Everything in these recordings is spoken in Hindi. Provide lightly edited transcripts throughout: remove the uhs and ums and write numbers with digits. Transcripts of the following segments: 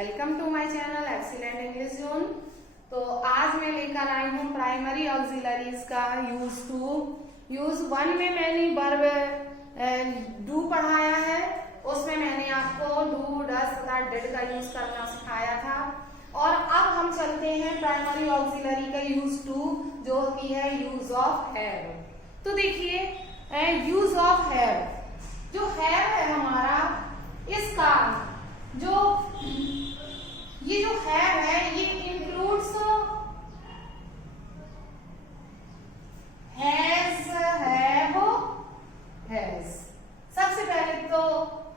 Welcome to my channel excellent English zone. तो आज मैं लेकर आई हूँ प्राइमरी ऑक्सिलरीज का यूज टू। यूज वन में मैंने वर्ब डू पढ़ाया है, उसमें मैंने आपको डू डस तथा डिड का यूज करना सिखाया था। और अब हम चलते हैं प्राइमरी ऑक्सिलरी का यूज टू, जो कि है यूज ऑफ हैव। तो देखिए यूज ऑफ हैव, जो हैव है हमारा, इसका जो ये जो है ये इंक्लूड्स हैज, हैव, हैज। सबसे पहले तो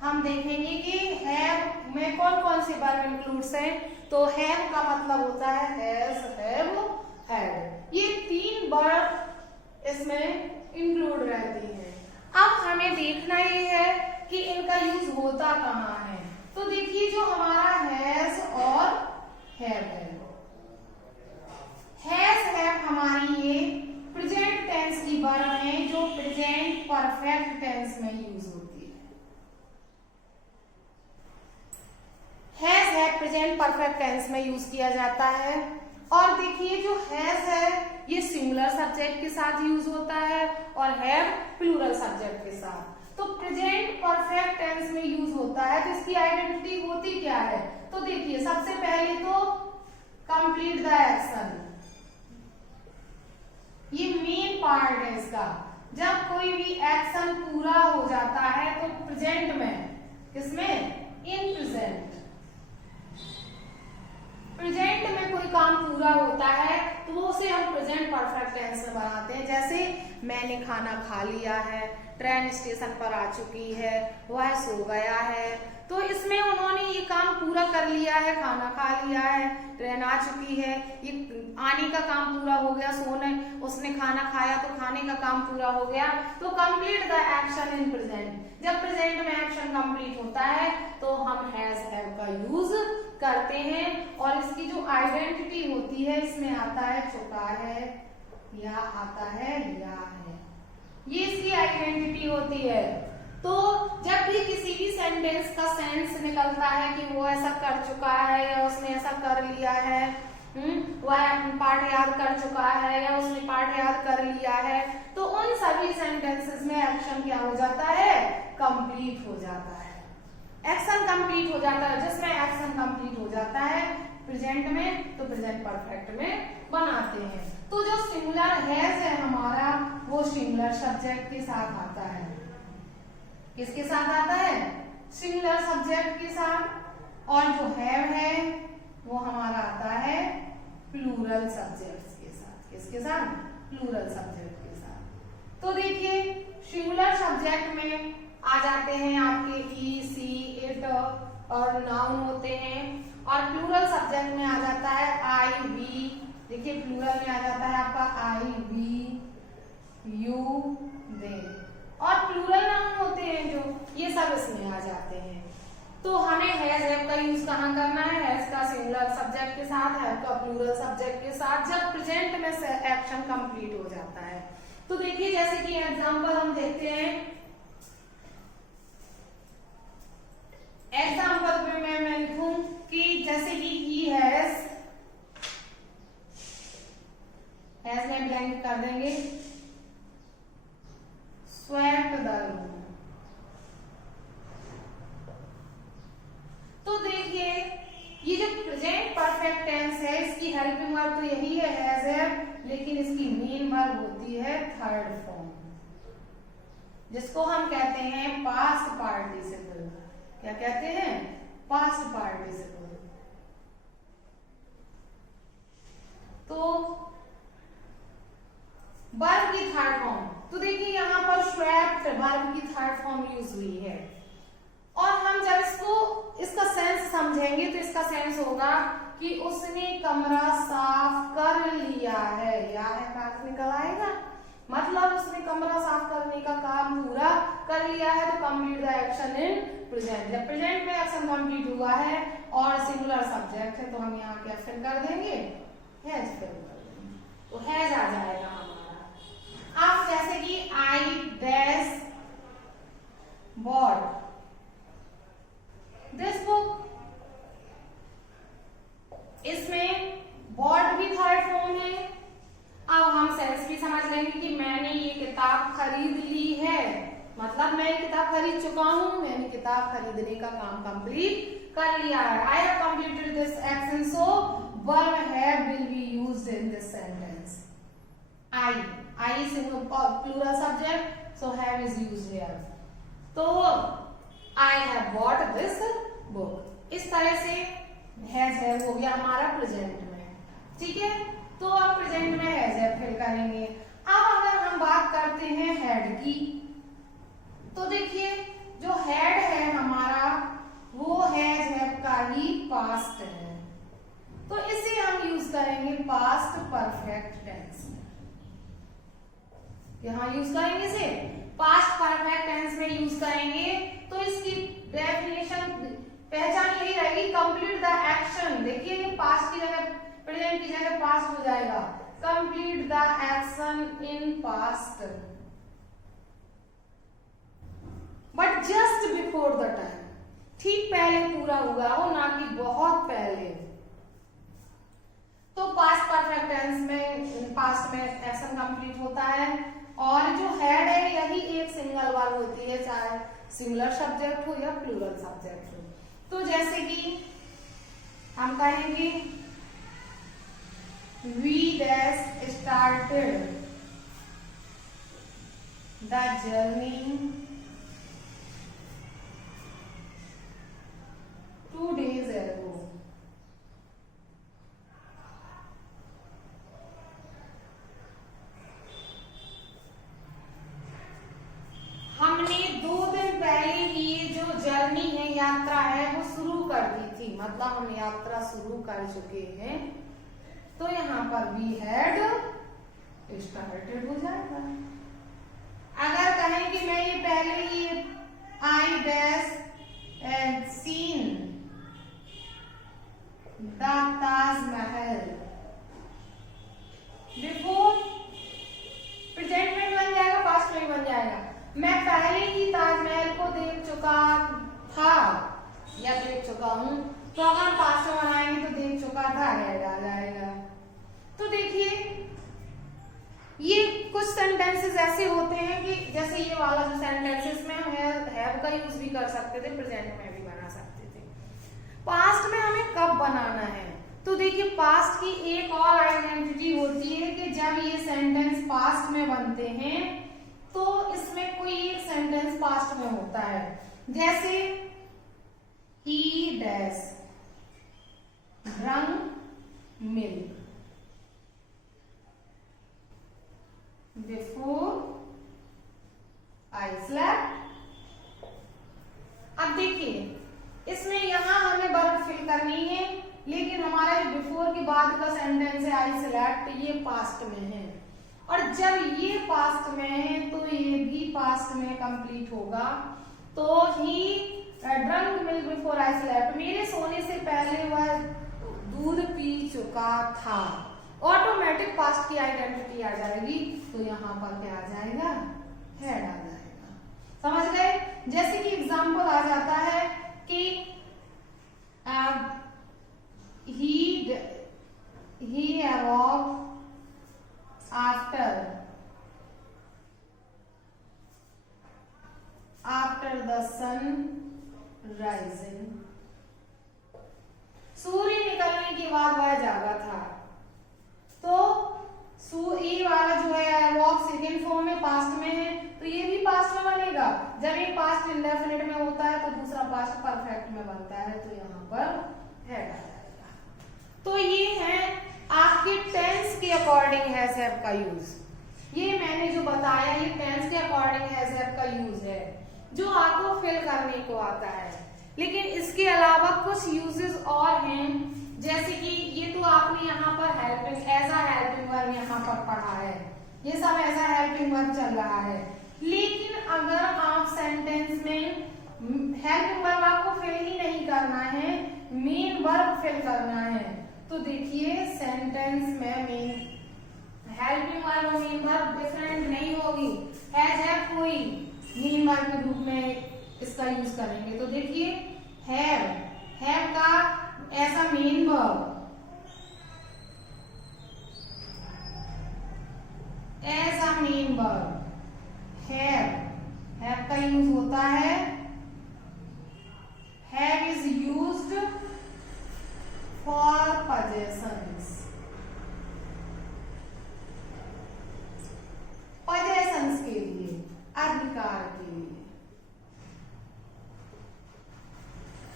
हम देखेंगे कि हैव में कौन कौन से वर्ब इंक्लूड्स हैं। तो हैव का मतलब होता है हैज, हैव, हैड। ये तीन वर्ब इसमें इंक्लूड रहती हैं। अब हमें देखना ये है कि इनका यूज होता कहाँ है। तो देखिए जो हमारा हैज और हैव है, हैज हैव हमारी ये प्रेजेंट टेंस की वर्ब है, जो प्रेजेंट परफेक्ट टेंस में यूज होती है। Has have present perfect tense में यूज किया जाता है। और देखिए जो हैज है ये सिंगुलर सब्जेक्ट के साथ यूज होता है और हैव प्लूरल सब्जेक्ट के साथ। तो प्रेजेंट परफेक्ट टेंस में यूज होता है। तो इसकी आइडेंटिटी होती क्या है? तो देखिए सबसे पहले तो कंप्लीट द एक्शन, ये मेन पार्ट है इसका। जब कोई भी एक्शन पूरा हो जाता है तो प्रेजेंट में, किसमें? In present. प्रेजेंट में कोई काम पूरा होता है तो उसे हम प्रेजेंट परफेक्ट टेंस में बनाते हैं। जैसे मैंने खाना खा लिया है, ट्रेन स्टेशन पर आ चुकी है, वह सो गया है। तो इसमें उन्होंने ये काम पूरा कर लिया है, खाना खा लिया है, ट्रेन आ चुकी है, ये आने का काम पूरा हो गया, सोने उसने खाना खाया तो खाने का काम पूरा हो गया। तो complete the action in present. जब प्रेजेंट में एक्शन कंप्लीट होता है तो हम हैज हैव का यूज करते हैं। और इसकी जो आइडेंटिटी होती है इसमें आता है चुका है या आता है या है, ये इसकी आइडेंटिटी होती है। तो जब भी किसी भी सेंटेंस का सेंस निकलता है कि वो ऐसा कर चुका है या उसने ऐसा कर लिया है, वह पाठ याद कर चुका है या उसने पाठ याद कर लिया है, तो उन सभी सेंटेंसेस में एक्शन क्या हो जाता है? कंप्लीट हो जाता है। एक्शन कंप्लीट हो जाता है। जिसमें एक्शन कंप्लीट हो जाता है प्रेजेंट में तो प्रेजेंट परफेक्ट में बनाते हैं। तो जो सिंगुलर हैज है हमारा, वो सिंगुलर सब्जेक्ट के साथ आता है। किसके साथ आता है? सिंगुलर सब्जेक्ट के साथ। और जो हैव है वो हमारा आता है प्लूरल सब्जेक्ट्स के साथ। किसके साथ? प्लूरल सब्जेक्ट के साथ। तो देखिए सिंगुलर सब्जेक्ट में आ जाते हैं आपके ही, सी, इट और नाउन होते हैं। और प्लूरल सब्जेक्ट में आ जाता है आई, वी। देखिए प्लूरल में आ जाता है आपका आई, वी, यू, दे। और प्लूरल नाउन होते हैं जो, ये सब इसमें आ जाते हैं। तो हमें हैज हैव का यूज कहाँ करना है? हैज का सिंगुलर सब्जेक्ट के साथ, हैव का प्लूरल सब्जेक्ट के साथ, जब प्रेजेंट में एक्शन कंप्लीट हो जाता है। तो देखिए जैसे कि एग्जांपल हम देखते हैं। एग्जाम्पल में मैं लिखूं कि जैसे कि ही हैज में ब्लैंक कर देंगे, स्वेप्ट द रूम। तो देखिए ये जो प्रेजेंट परफेक्ट टेंस है इसकी हेल्पिंग वर्ब तो यही है हैज हैव, लेकिन इसकी मेन वर्ब होती है थर्ड फॉर्म, जिसको हम कहते हैं पास्ट पार्टिसिपल। क्या कहते हैं? Past participle. तो वर्ब की थर्ड फॉर्म, तो देखिए यहां पर स्वेप्ट वर्ब की थर्ड फॉर्म यूज हुई है। और हम जब इसका सेंस समझेंगे तो इसका सेंस होगा कि उसने कमरा साफ कर लिया है, या है का निकल आएगा। मतलब उसने कमरा साफ करने का काम पूरा कर लिया है। तो complete the action in present. जब प्रेजेंट में एक्शन कंप्लीट हुआ है और सिंगुलर सब्जेक्ट है तो हम यहाँ पे एक्शन कर देंगे, हैज कर देंगे, तो हैज आ जाएगा हमारा। अब जैसे कि I dash bought this book, इसमें बॉट भी थर्ड फॉर्म है। अब हम सेंस भी समझ लेंगे कि मैंने ये किताब खरीद ली है, मतलब मैं ये किताब खरीद चुका हूँ, मैंने किताब खरीदने का काम कंप्लीट कर लिया है। I have completed this action, so verb have will be used in this sentence. I is plural subject, so have is used here. तो I have bought this book. इस तरह से has have हो गया हमारा प्रेजेंट में, ठीक है। तो अब प्रेजेंट में has have फिल करेंगे। अब अगर हम बात करते हैं had की, तो देखिए जो had है हमारा वो has have का ही पास्ट है, तो इसे हम यूज करेंगे पास्ट परफेक्ट टेंस में। यहां यूज करेंगे इसे पास्ट परफेक्ट टेंस में यूज करेंगे। तो इसकी डेफिनेशन पहचान यही रहेगी, कंप्लीट द एक्शन। देखिए ये पास्ट की जगह प्रेजेंट की जगह पास्ट हो जाएगा, complete the action in past but just before the time, ठीक पहले पूरा हुआ हो, ना कि बहुत पहले। तो पास्ट परफेक्ट टेंस में पास्ट में एक्शन कंप्लीट होता है। और जो हैड है यही एक सिंगल वर्ब होती है, चाहे सिंगुलर सब्जेक्ट हो या प्लूरल सब्जेक्ट हो। तो जैसे कि हम कहेंगे we dash started the journey 2 days ago। हमने 2 दिन पहले ही जो जर्नी है, यात्रा है, वो शुरू कर दी थी, मतलब हम यात्रा शुरू कर चुके हैं। तो यहाँ पर वी हैड स्टार्टेड हो जाएगा। अगर कहें कि मैं ये पहले ही I dash and seen the Taj Mahal before, present में बन जाएगा, पास्ट में बन जाएगा। मैं पहले ही ताजमहल को देख चुका था या देख चुका हूं, तो अगर हम पास्ट में बनाएंगे तो देख चुका था हैड आ जाएगा। तो देखिए ये कुछ सेंटेंसेस ऐसे होते हैं कि जैसे ये वाला जो सेंटेंसेस में हम हैव का यूज भी कर सकते थे, प्रेजेंट में भी बना सकते थे। पास्ट में हमें कब बनाना है, तो देखिए पास्ट की एक और आइडेंटिटी होती है कि जब ये सेंटेंस पास्ट में बनते हैं तो इसमें कोई एक सेंटेंस पास्ट में होता है। जैसे he dash drunk milk before I slept। अब देखिए इसमें यहां हमें वर्ब फिल करनी है, लेकिन हमारा जो बिफोर के बाद का सेंटेंस है आई स्लेप्ट, ये पास्ट में है। और जब ये पास्ट में है तो ये भी पास्ट में कंप्लीट होगा। तो he drunk milk before I slept, मेरे सोने से पहले वह दूध पी चुका था। ऑटोमेटिक पास्ट की आइडेंटिटी आ जाएगी, तो यहाँ पर क्या आ जाएगा, हैड आ जाएगा। समझ गए। जैसे कि एग्जाम्पल आ जाता है कि he awoke after the sun rising। सूर्य निकलने के बाद वह जागा था। तो ये वाला जो है वॉक सेकेंड फॉर्म में पास्ट में है, तो ये भी पास्ट में बनेगा। जब ये पास्ट इंडेफिनिट में होता है तो दूसरा पास्ट परफेक्ट में बनता है, तो यहाँ पर हैड आ जाएगा। तो ये है आपके टेंस के अकॉर्डिंग हैज हैव का यूज। ये मैंने जो बताया ये टेंस के अकॉर्डिंग हैज हैव का यूज है, जो आपको फिल करने को आता है। लेकिन इसके अलावा कुछ यूजेस और हैं, जैसे कि ये तो आपने यहाँ पर helping as a helping verb यहाँ पर पढ़ा है, ये सब एज अ हेल्पिंग वर्ब चल रहा है। लेकिन अगर आप सेंटेंस में हेल्पिंग वर्ब आपको फिल ही नहीं करना है, मेन वर्ब फिल करना है, तो देखिए सेंटेंस में मेन हेल्पिंग वर्ब और मेन वर्ब डिफरेंट नहीं होगी। हैज हैव कोई मेन वर्ब के रूप में इसका यूज करेंगे। तो देखिए हैव का as a main verb possessions के लिए, अधिकार के लिए।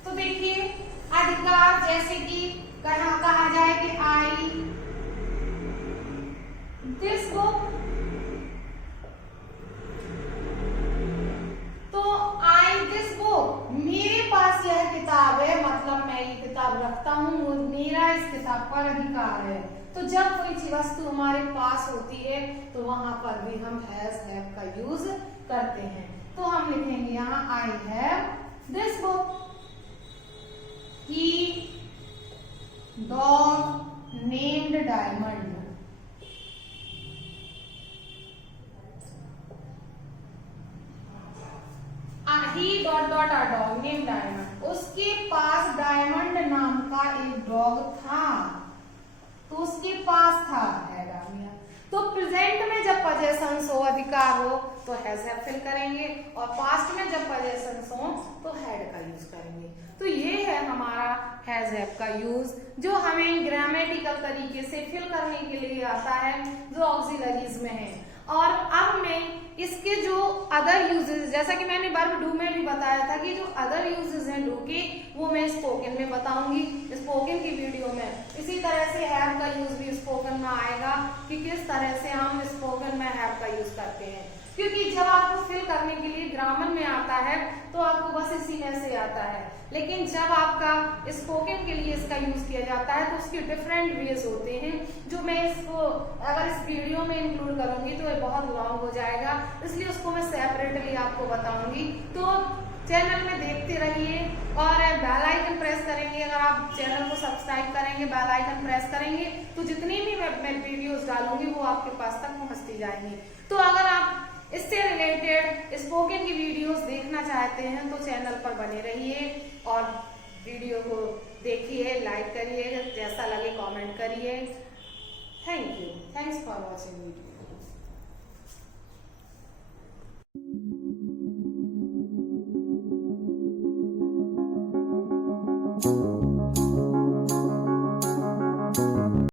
तो देखिए अधिकार जैसे कि कहा जाए कि आई दिस बुक, तो आई दिस बुक, मेरे पास यह किताब है, मतलब मैं ये किताब रखता हूँ, मेरा इस किताब पर अधिकार है। तो जब कोई वस्तु हमारे पास होती है तो वहां पर भी हम हैज हैव का यूज करते हैं। तो हम लिखेंगे यहाँ I have this book, he dog named Diamond, he dot dot a dog name Diamond, उसके पास डायमंड नाम का एक डॉग था, तो उसके पास था हैड आ गया। तो प्रेजेंट में जब पोजेशंस हो, अधिकार हो, तो हैज हैव फिल करेंगे, और पास्ट में जब पोजेशंस हो तो हैड का यूज करेंगे। तो ये है हमारा हैज हैव का यूज, जो हमें ग्रामेटिकल तरीके से फिल करने के लिए आता है, जो ऑक्सिलरीज में है। और अब मैं इसके जो अदर यूजेस, जैसा कि मैंने वर्ब डू में भी बताया था कि जो अदर यूजेस हैं डू के, वो मैं स्पोकन में बताऊंगी, स्पोकन की वीडियो में। इसी तरह से हैव का यूज भी स्पोकन में आएगा कि किस तरह से हम स्पोकन में हैव का यूज करते हैं। क्योंकि जब आपको फिल करने के लिए ग्रामर में आता है तो आपको बस इसी में से आता है, लेकिन जब आपका स्पोकन के लिए इसका यूज किया जाता है तो उसके डिफरेंट वेज होते हैं, जो मैं इसको अगर इस वीडियो में इंक्लूड करूंगी तो ये बहुत लॉन्ग हो जाएगा, इसलिए उसको मैं सेपरेटली आपको बताऊंगी। तो चैनल में देखते रहिए और बेल आइकन प्रेस करेंगे। अगर आप चैनल को सब्सक्राइब करेंगे, बेल आइकन प्रेस करेंगे, तो जितनी भी मैं वीडियोस डालूंगी वो आपके पास तक पहुंचती जाएंगी। तो अगर आप इससे रिलेटेड स्पोकन की वीडियोस देखना चाहते हैं तो चैनल पर बने रहिए और वीडियो को देखिए, लाइक करिए, जैसा लगे कमेंट करिए। Thank you, thanks for watching video.